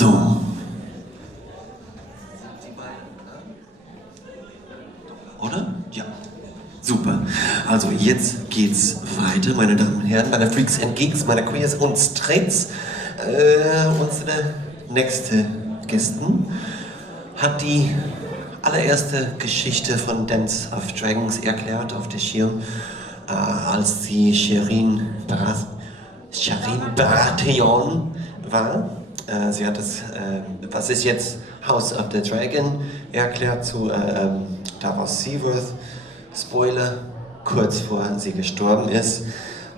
So. Oder? Ja. Super. Also jetzt geht's weiter, meine Damen und Herren, meine Freaks and Geeks, meine Queers und Straights. Unsere nächste Gästin hat die allererste Geschichte von Dance of Dragons erklärt auf der Schirm, als sie Shireen Baratheon war. Sie hat das, was ist jetzt House of the Dragon, erklärt zu Davos Seaworth. Spoiler, kurz vor sie gestorben ist.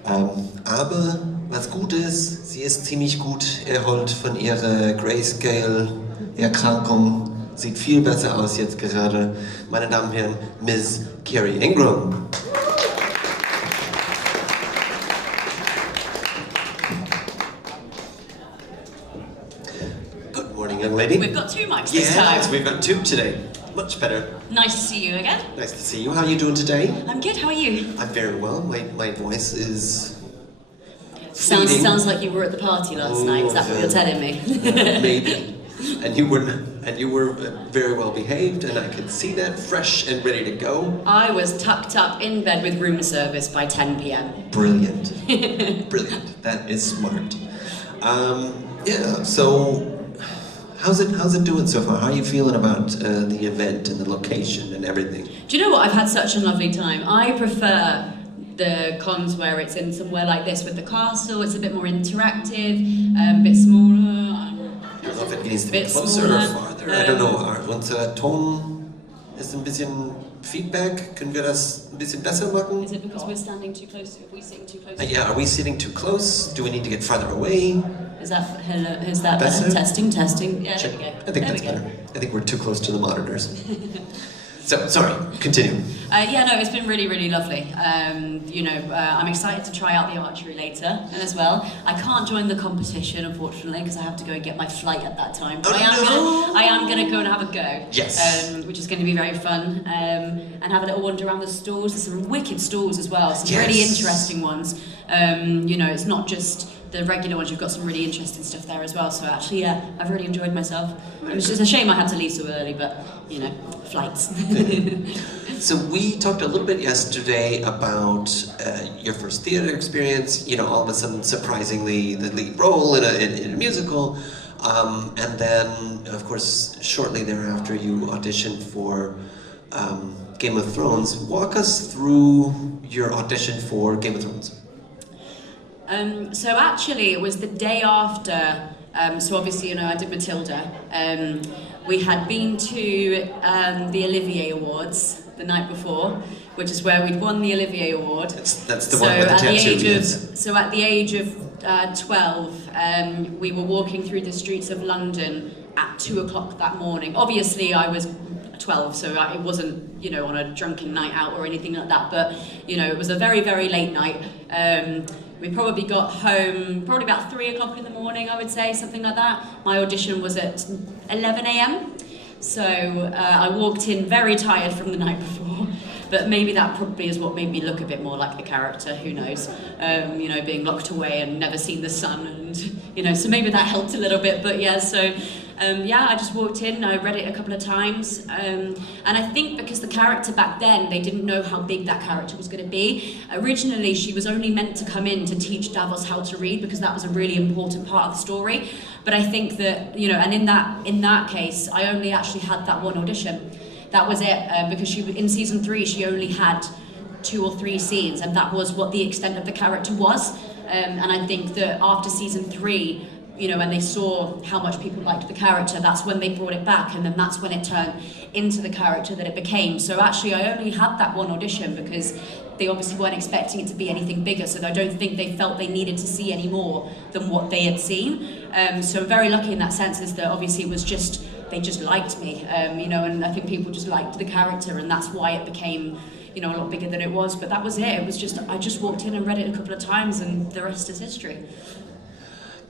Aber was gut ist, sie ist ziemlich gut erholt von ihrer Grayscale-Erkrankung. Sieht viel besser aus jetzt gerade. Meine Damen und Herren, Miss Kerry Ingram. Good morning, young lady. We've got two mics this time. Yes, we've got two today. Much better. Nice to see you again. Nice to see you. How are you doing today? I'm good, how are you? I'm very well. My voice is... Sounds like you were at the party last night. Is that what you're telling me? Maybe. And you were very well behaved, and I could see that, fresh and ready to go. I was tucked up in bed with room service by 10 p.m. Brilliant. Brilliant. That is smart. Yeah, so how's it doing so far? How are you feeling about the event and the location and everything? Do you know what? I've had such a lovely time. I prefer the cons where it's in somewhere like this with the castle. It's a bit more interactive, a bit smaller. I don't know if it needs to be closer or farther. I don't know. Unser Ton ist ein bisschen Feedback. Können wir das ein bisschen besser machen? Is it because we're standing too close? Are we sitting too close? Yeah, are we sitting too close? Do we need to get farther away? Is that better? Testing. Yeah, there we go. I think that's better. I think we're too close to the monitors. So, sorry, continue. Yeah, no, it's been really, really lovely. I'm excited to try out the archery later as well. I can't join the competition, unfortunately, because I have to go and get my flight at that time. But I am gonna go and have a go. Yes. Which is going to be very fun. And have a little wander around the stalls. There's some wicked stalls as well. Some really interesting ones. It's not just the regular ones, you've got some really interesting stuff there as well. So actually, yeah, I've really enjoyed myself. It was just a shame I had to leave so early, but, flights. So we talked a little bit yesterday about your first theater experience, all of a sudden surprisingly the lead role in a musical. And then, of course, shortly thereafter you auditioned for Game of Thrones. Walk us through your audition for Game of Thrones. So actually, it was the day after, so obviously, I did Matilda. We had been to the Olivier Awards the night before, which is where we'd won the Olivier Award. That's the one with the tattoo. So at the age of 12, we were walking through the streets of London at 2 o'clock that morning. Obviously, I was 12, so it wasn't, on a drunken night out or anything like that, but, it was a very, very late night. We probably got home probably about 3 o'clock in the morning, I would say, something like that. My audition was at 11 a.m. So I walked in very tired from the night before, but maybe that probably is what made me look a bit more like the character, who knows. Being locked away and never seen the sun, and, so maybe that helped a little bit, but yeah, so... I just walked in, I read it a couple of times, and I think because the character back then, they didn't know how big that character was going to be. Originally, she was only meant to come in to teach Davos how to read, because that was a really important part of the story. But I think that, and in that case, I only actually had that one audition. That was it, because in season 3, she only had 2 or 3 scenes, and that was what the extent of the character was. And I think that after season 3, when they saw how much people liked the character, that's when they brought it back, and then that's when it turned into the character that it became. So actually, I only had that one audition because they obviously weren't expecting it to be anything bigger, so I don't think they felt they needed to see any more than what they had seen. So I'm very lucky in that sense, is that obviously it was just, they just liked me, and I think people just liked the character, and that's why it became a lot bigger than it was. But that was it. It was just, I just walked in and read it a couple of times, and the rest is history.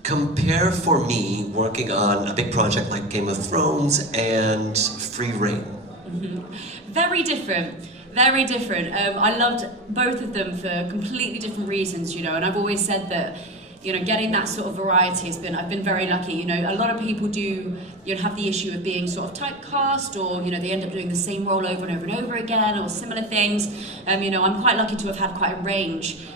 Compare for me working on a big project like Game of Thrones and Free Reign. Mm-hmm. Very different. Very different. I loved both of them for completely different reasons, and I've always said that getting that sort of variety I've been very lucky. A lot of people do, have the issue of being sort of typecast, or, they end up doing the same role over and over and over again, or similar things. I'm quite lucky to have had quite a range,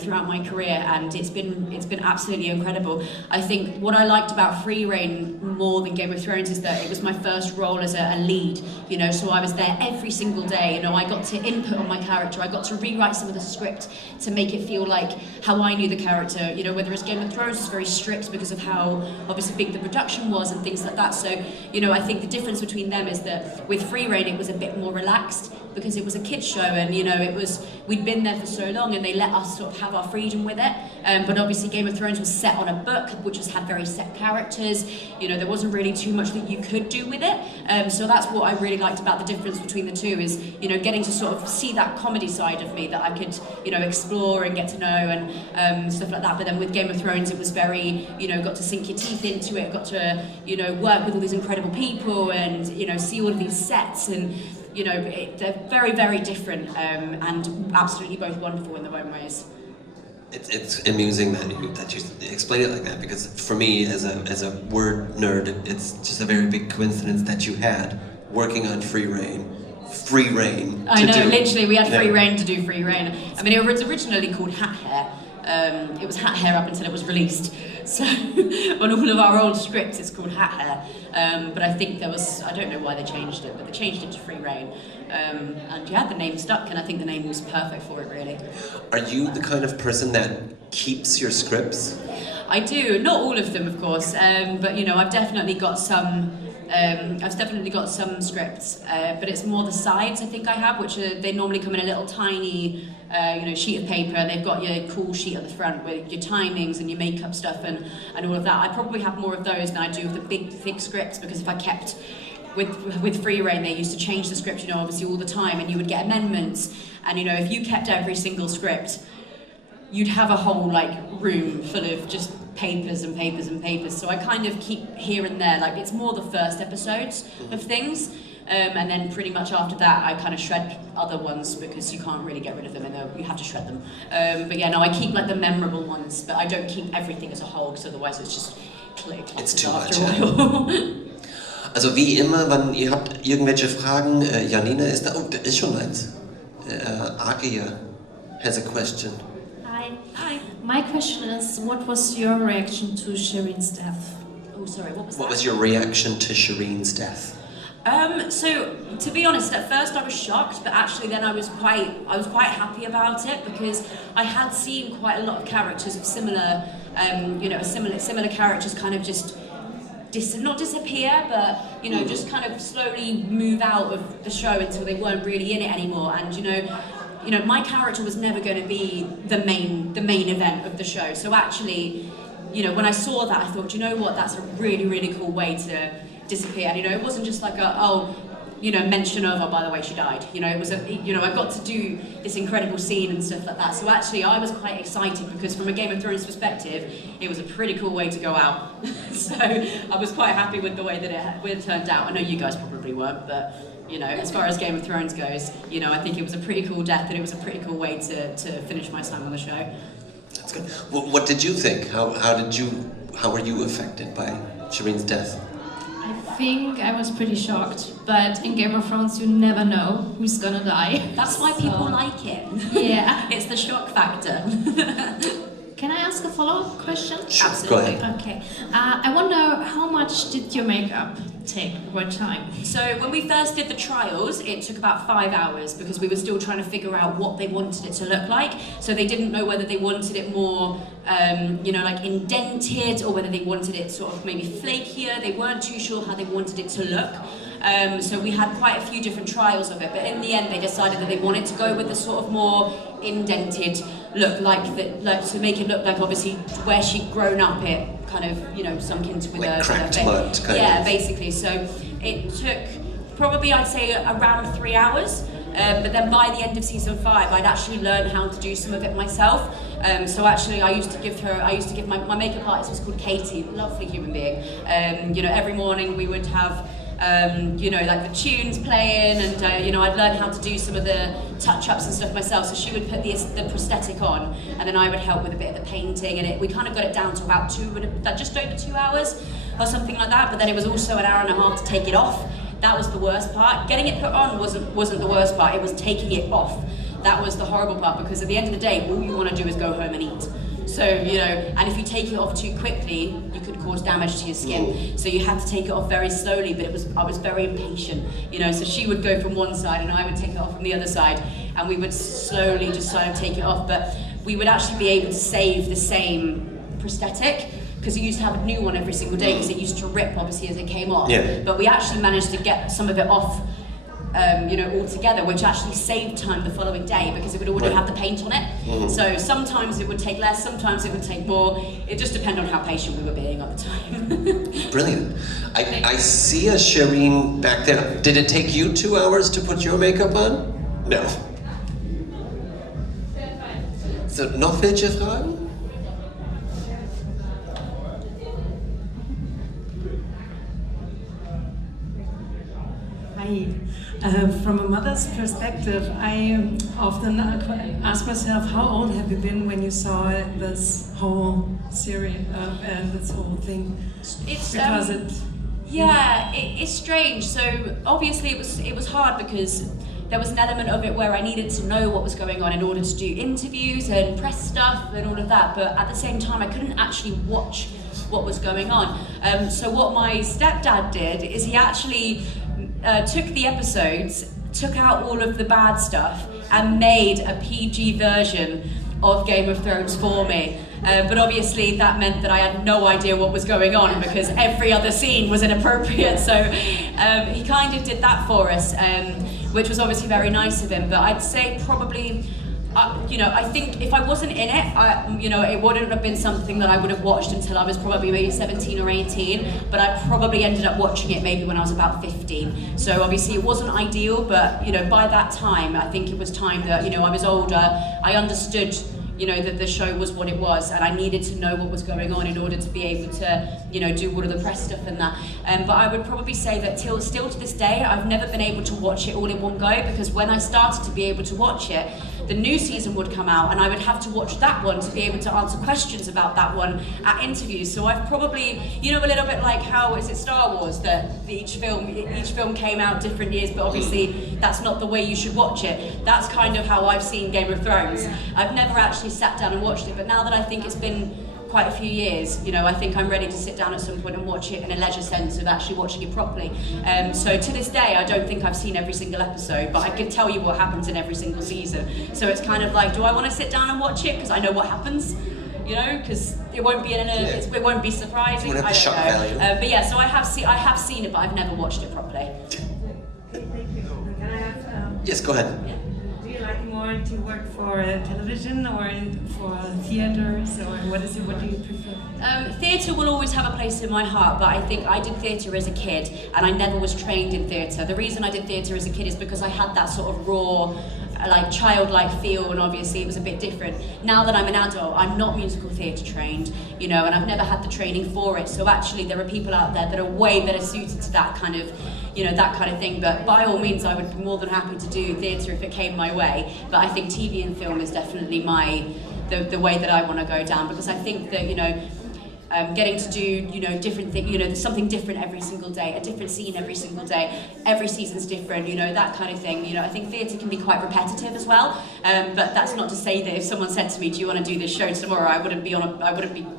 throughout my career, and it's been absolutely incredible. I think what I liked about Free Reign more than Game of Thrones is that it was my first role as a lead, so I was there every single day. I got to input on my character, I got to rewrite some of the script to make it feel like how I knew the character, whereas Game of Thrones was very strict because of how obviously big the production was and things like that. So, I think the difference between them is that with Free Reign it was a bit more relaxed because it was a kids show, and we'd been there for so long and they let us sort of have our freedom with it. But obviously Game of Thrones was set on a book which had very set characters. There wasn't really too much that you could do with it. So that's what I really liked about the difference between the two is, getting to sort of see that comedy side of me that I could, explore and get to know and stuff like that. But then with Game of Thrones it was very, got to sink your teeth into it, got to, work with all these incredible people and, see all of these sets, and they're very, very different, and absolutely both wonderful in their own ways. It's amusing that you explain it like that, because for me as a word nerd, it's just a very big coincidence that you had working on Free Reign. I know, literally, we had free reign to do Free Reign. I mean, it was originally called Hat Hair. It was Hat Hair up until it was released. So on all of our old scripts it's called Hat Hair. But I think I don't know why they changed it, but they changed it to Free Reign. And yeah, the name stuck, and I think the name was perfect for it, really. Are you the kind of person that keeps your scripts? I do, not all of them, of course, but I've definitely got some. Scripts, but it's more the sides I think I have, which they normally come in a little tiny, sheet of paper, and they've got your cool sheet at the front with your timings and your makeup stuff and all of that. I probably have more of those than I do of the big, thick scripts, because if I kept with Free Reign, they used to change the script, obviously all the time, and you would get amendments, and if you kept every single script, you'd have a whole room full of just papers and papers and papers. So I kind of keep here and there, it's more the first episodes of things, and then pretty much after that I kind of shred other ones because you can't really get rid of them, and you have to shred them. But yeah, no, I keep the memorable ones, but I don't keep everything as a whole, because otherwise it's just it's too much. Also wie immer, wenn ihr habt irgendwelche Fragen, Janina ist da. Oh, da ist schon eins. Agia has a question. Hi. My question is, what was your reaction to Shireen's death? Oh, sorry, what was that? What was your reaction to Shireen's death? So to be honest, at first I was shocked, but actually then I was quite happy about it, because I had seen quite a lot of characters of similar, similar characters kind of just not disappear, but just kind of slowly move out of the show until they weren't really in it anymore. And my character was never going to be the main event of the show. So actually, when I saw that, I thought, what, that's a really, really cool way to disappear. And it wasn't just mention of, oh, by the way, she died. It was I got to do this incredible scene and stuff like that. So actually, I was quite excited, because from a Game of Thrones perspective, it was a pretty cool way to go out. So I was quite happy with the way that it turned out. I know you guys probably weren't, but as far as Game of Thrones goes, I think it was a pretty cool death, and it was a pretty cool way to finish my time on the show. That's good. What did you think? How were you affected by Shireen's death? I think I was pretty shocked, but in Game of Thrones you never know who's gonna die. That's why people like it. Yeah. It's the shock factor. Can I ask a follow-up question? Sure, absolutely. go ahead. Okay. I wonder, how much did your makeup take? What time? So when we first did the trials, it took about 5 hours, because we were still trying to figure out what they wanted it to look like. So they didn't know whether they wanted it more, indented, or whether they wanted it sort of maybe flakier. They weren't too sure how they wanted it to look. So we had quite a few different trials of it, but in the end they decided that they wanted to go with the sort of more indented look, to make it look like obviously where she'd grown up, it kind of sunk into with her cracked face. mud kind yeah, of. basically. So it took probably, I'd say, around 3 hours. But then by the end of season 5, I'd actually learned how to do some of it myself. So actually, I used to give my makeup artist was called Katie, lovely human being. Every morning we would have you know, like the tunes playing, and you know, I'd learn how to do some of the touch-ups and stuff myself. So she would put the prosthetic on, and then I would help with a bit of the painting, and we kind of got it down to about just over 2 hours or something like that. But then it was also an hour and a half to take it off. That was the worst part. Getting it put on wasn't the worst part. It was taking it off. That was the horrible part, because at the end of the day, all you want to do is go home and eat. So, you know, and if you take it off too quickly, you could cause damage to your skin. So you have to take it off very slowly, but I was very impatient, you know, so she would go from one side and I would take it off from the other side, and we would slowly just sort of take it off. But we would actually be able to save the same prosthetic, because you used to have a new one every single day, because it used to rip, obviously, as it came off. Yeah. But we actually managed to get some of it off, you know, all together, which actually saved time the following day, because it would already have the paint on it. So sometimes it would take less, sometimes it would take more. It just depended on how patient we were being at the time. Brilliant. I see a Shireen back there. Did it take you 2 hours to put your makeup on? No. So, noch welche Fragen? Hi. From a mother's perspective, I often ask myself, how old have you been when you saw this whole series and this whole thing? It's because it's strange. So obviously it was hard, because there was an element of it where I needed to know what was going on in order to do interviews and press stuff and all of that. But at the same time, I couldn't actually watch what was going on. So what my stepdad did is he actually took the episodes, took out all of the bad stuff, and made a PG version of Game of Thrones for me. But obviously that meant that I had no idea what was going on, because every other scene was inappropriate. So he kind of did that for us, which was obviously very nice of him. But I'd say probably, you know, I think if I wasn't in it, you know, it wouldn't have been something that I would have watched until I was probably maybe 17 or 18, but I probably ended up watching it maybe when I was about 15. So obviously it wasn't ideal, but, you know, by that time, I think it was time that, you know, I was older, I understood, you know, that the show was what it was, and I needed to know what was going on in order to be able to, you know, do all of the press stuff and that. But I would probably say that still to this day, I've never been able to watch it all in one go, because when I started to be able to watch it, the new season would come out, and I would have to watch that one to be able to answer questions about that one at interviews. So I've probably, you know, a little bit like how is it Star Wars, that each film came out different years, but obviously that's not the way you should watch it. That's kind of how I've seen Game of Thrones. I've never actually sat down and watched it, but now that I think it's been quite a few years, you know, I think I'm ready to sit down at some point and watch it in a leisure sense of actually watching it properly. So to this day, I don't think I've seen every single episode, but I can tell you what happens in every single season. So it's kind of like, do I want to sit down and watch it because I know what happens? You know, because it won't be it won't be surprising. I don't know. But yeah, so I have seen it, but I've never watched it properly. Thank you. Can I have? Yes, go ahead. Yeah. Do you like more to work for television or for theaters, or what do you prefer? Theatre will always have a place in my heart, but I think I did theatre as a kid, and I never was trained in theatre. The reason I did theatre as a kid is because I had that sort of raw, like childlike feel, and obviously it was a bit different. Now that I'm an adult, I'm not musical theatre trained, you know, and I've never had the training for it. So actually there are people out there that are way better suited to that kind of, you know, that kind of thing. But by all means, I would be more than happy to do theatre if it came my way. But I think TV and film is definitely the way that I want to go down, because I think that, you know, getting to do, you know, different things, you know, there's something different every single day, a different scene every single day, every season's different, you know, that kind of thing. You know, I think theatre can be quite repetitive as well, but that's not to say that if someone said to me, do you want to do this show tomorrow, I wouldn't be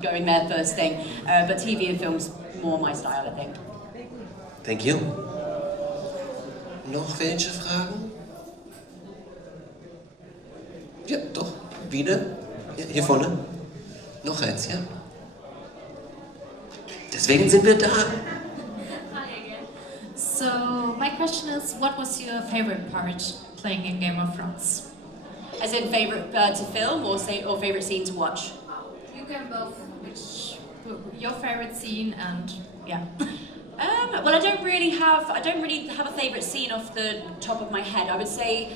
going there first thing. But TV and film's more my style, I think. Thank you. Noch welche Fragen? Ja, doch. Wieder? Ja, hier vorne. Noch eins, ja? Deswegen sind wir da. Hi again. So my question is, what was your favorite part playing in Game of Thrones? As in favourite to film, or favourite scene to watch? You can both. Which your favorite scene and yeah. Well, I don't really have a favourite scene off the top of my head. I would say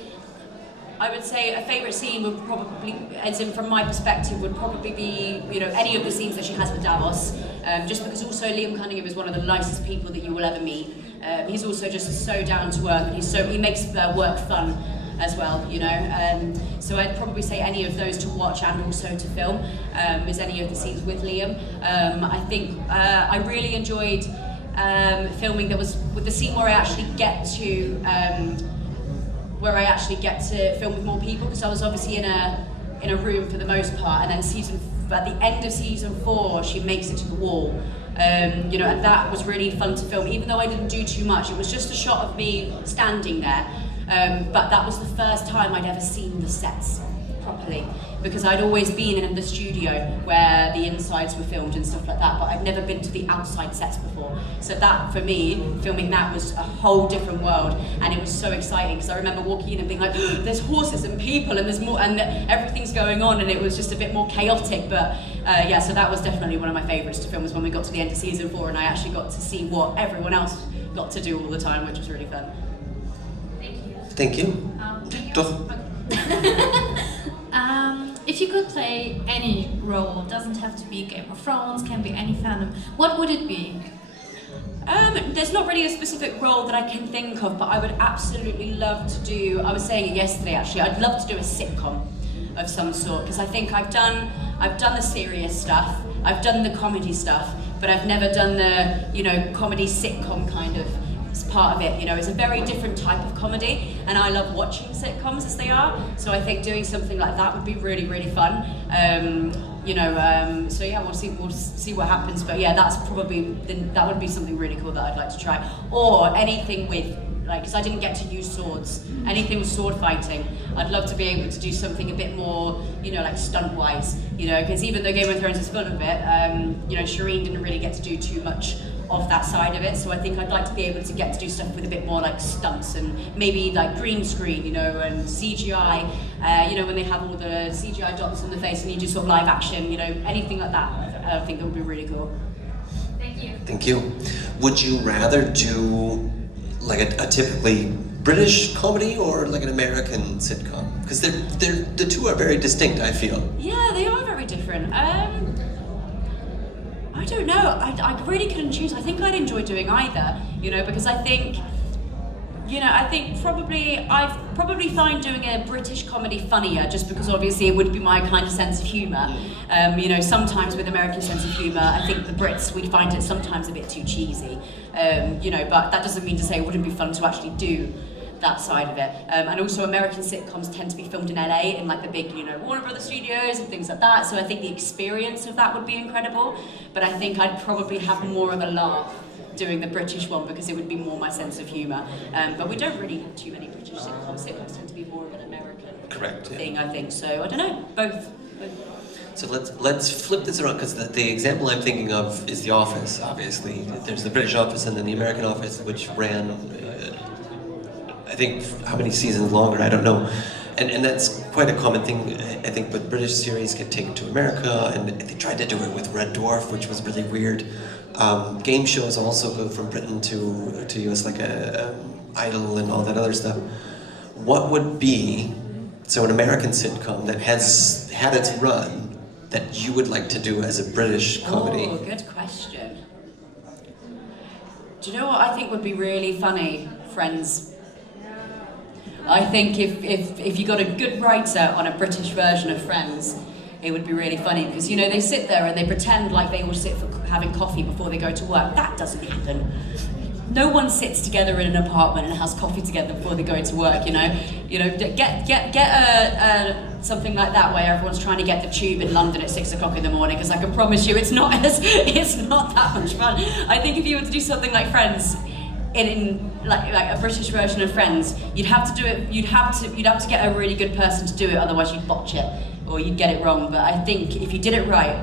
a favourite scene would probably, as in from my perspective, would probably be, you know, any of the scenes that she has with Davos. Just because also Liam Cunningham is one of the nicest people that you will ever meet. He's also just so down to earth, and he makes work fun as well, you know. So I'd probably say any of those to watch and also to film is any of the scenes with Liam. I think I really enjoyed filming. There was with the scene where I actually get to film with more people, because I was obviously in a room for the most part, and then at the end of season 4 she makes it to the wall. You know, and that was really fun to film, even though I didn't do too much. It was just a shot of me standing there, but that was the first time I'd ever seen the sets properly, because I'd always been in the studio where the insides were filmed and stuff like that, but I'd never been to the outside sets before. So that, for me, filming that was a whole different world, and it was so exciting, because I remember walking in and being like, there's horses and people and there's more, and everything's going on, and it was just a bit more chaotic. But yeah, so that was definitely one of my favourites to film, was when we got to the end of season 4 and I actually got to see what everyone else got to do all the time, which was really fun. Thank you. Doch. If you could play any role, doesn't have to be Game of Thrones, can be any fandom, what would it be? There's not really a specific role that I can think of, but I would absolutely love to do, I was saying it yesterday actually, I'd love to do a sitcom of some sort, because I think I've done the serious stuff, I've done the comedy stuff, but I've never done the, you know, comedy sitcom kind of part of it. You know, it's a very different type of comedy, and I love watching sitcoms as they are, so I think doing something like that would be really, really fun. You know, so yeah, we'll see what happens, but yeah, that's probably, that would be something really cool that I'd like to try. Or anything with, like, because I didn't get to use swords, anything with sword fighting, I'd love to be able to do something a bit more, you know, like stunt-wise, you know, because even though Game of Thrones is full of it, you know, Shireen didn't really get to do too much of that side of it, so I think I'd like to be able to get to do stuff with a bit more like stunts and maybe like green screen, you know, and CGI, you know, when they have all the CGI dots on the face and you do sort of live action, you know, anything like that, I think that would be really cool. Thank you. Thank you. Would you rather do like a typically British comedy or like an American sitcom? Because the two are very distinct, I feel. Yeah, they are very different. I don't know, I really couldn't choose. I think I'd enjoy doing either, you know, because I think, you know, I'd probably find doing a British comedy funnier, just because obviously it would be my kind of sense of humour. You know, sometimes with American sense of humour, I think the Brits, we'd find it sometimes a bit too cheesy, you know, but that doesn't mean to say it wouldn't be fun to actually do that side of it. And also American sitcoms tend to be filmed in LA, in like the big, you know, Warner Brothers studios and things like that, so I think the experience of that would be incredible, but I think I'd probably have more of a laugh doing the British one, because it would be more my sense of humour. But we don't really have too many British sitcoms. Sitcoms tend to be more of an American thing, I think, so I don't know, both. So let's flip this around, because the example I'm thinking of is The Office, obviously. There's the British Office and then the American Office, which ran I think how many seasons longer, I don't know. And that's quite a common thing, I think, with British series get taken to America, and they tried to do it with Red Dwarf, which was really weird. Game shows also go from Britain to US, like Idol and all that other stuff. What would be, so an American sitcom that has had its run, that you would like to do as a British comedy? Oh, good question. Do you know what I think would be really funny? Friends. I think if you got a good writer on a British version of Friends, it would be really funny, because, you know, they sit there and they pretend like they all sit for having coffee before they go to work. That doesn't happen. No one sits together in an apartment and has coffee together before they go to work, you know. You know, get something like that where everyone's trying to get the tube in London at 6 o'clock in the morning, because I can promise you it's not that much fun. I think if you were to do something like Friends, in like a British version of Friends, you'd have to do it. You'd have to get a really good person to do it. Otherwise, you'd botch it or you'd get it wrong. But I think if you did it right,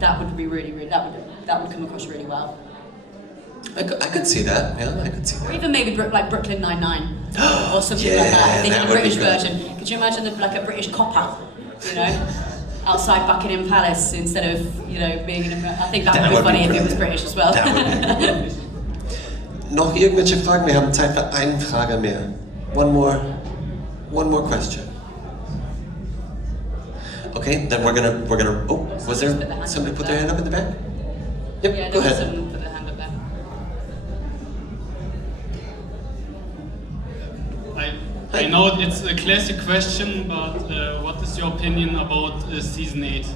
that would be really that would come across really well. I could see that. Yeah, I could see that. Or even maybe like Brooklyn Nine-Nine or something Yeah, like that. I think that in a would be British good. version, could you imagine like a British cop-out, you know, outside Buckingham Palace instead of, you know, being in America? I think that would be funny if it was British as well. That would be brilliant. Noch irgendwelche Fragen? Wir haben Zeit für eine Frage mehr. One more question. Okay, then we're gonna. Oh, was there somebody put their hand up in the back? Yep, Yeah, go there was ahead. someone put their hand up there. I know it's a classic question, but what is your opinion about season 8?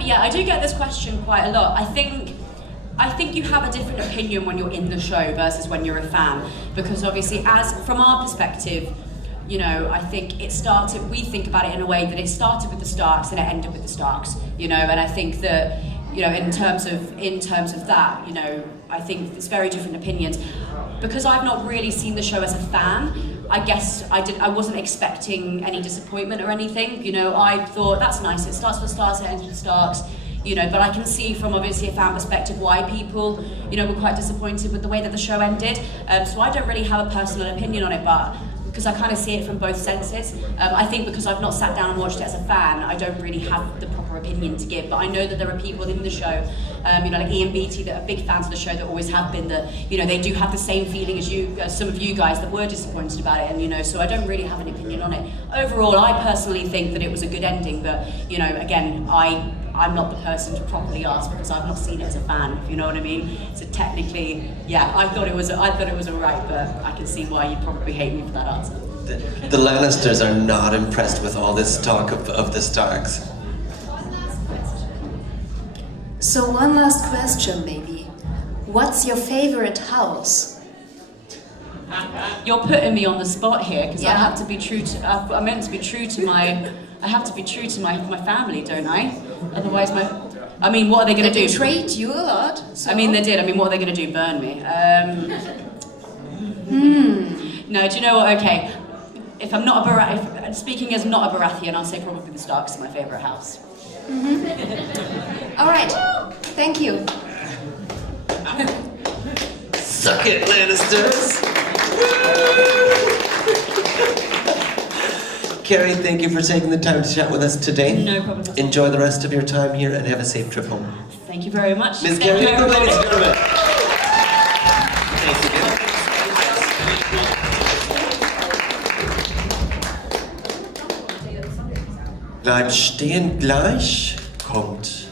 Yeah, I do get this question quite a lot. I think you have a different opinion when you're in the show versus when you're a fan, because obviously, as from our perspective, you know, I think it started. We think about it in a way that it started with the Starks and it ended with the Starks. You know, and I think that, you know, in terms of that, you know, I think it's very different opinions. Because I've not really seen the show as a fan, I guess I wasn't expecting any disappointment or anything. You know, I thought that's nice. It starts with the Starks, it ends with the Starks. You know, but I can see from obviously a fan perspective why people, you know, were quite disappointed with the way that the show ended. So I don't really have a personal opinion on it, but because I kind of see it from both senses. I think because I've not sat down and watched it as a fan, I don't really have the proper opinion to give. But I know that there are people in the show, you know, like Ian Beattie, that are big fans of the show, that always have been, that, you know, they do have the same feeling as you, as some of you guys that were disappointed about it. And, you know, so I don't really have an opinion on it. Overall, I personally think that it was a good ending, but, you know, again, I'm not the person to properly ask because I've not seen it as a fan, if you know what I mean. So technically, yeah, I thought it was alright, but I can see why you probably hate me for that answer. The Lannisters are not impressed with all this talk of the Starks. So one last question, maybe. What's your favorite house? You're putting me on the spot here because I Yeah. have to be true to. I'm meant to be true to my. I have to be true to my family, don't I? Otherwise, I mean, what are they going to They do? betrayed you a lot. So. I mean, they did. I mean, what are they going to do? Burn me? No, do you know what? Okay, if I'm not a Baratheon, speaking as not a Baratheon, I'll say probably the Starks are my favourite house. All right. Thank you. Suck it, Lannisters! Kerry, thank you for taking the time to chat with us today. No problem. Enjoy the rest of your time here and have a safe trip home. Thank you very much. Miss Thank Kerry you, Ingram, everybody. ladies and gentlemen. Thanks again. Bleibt stehen, gleich kommt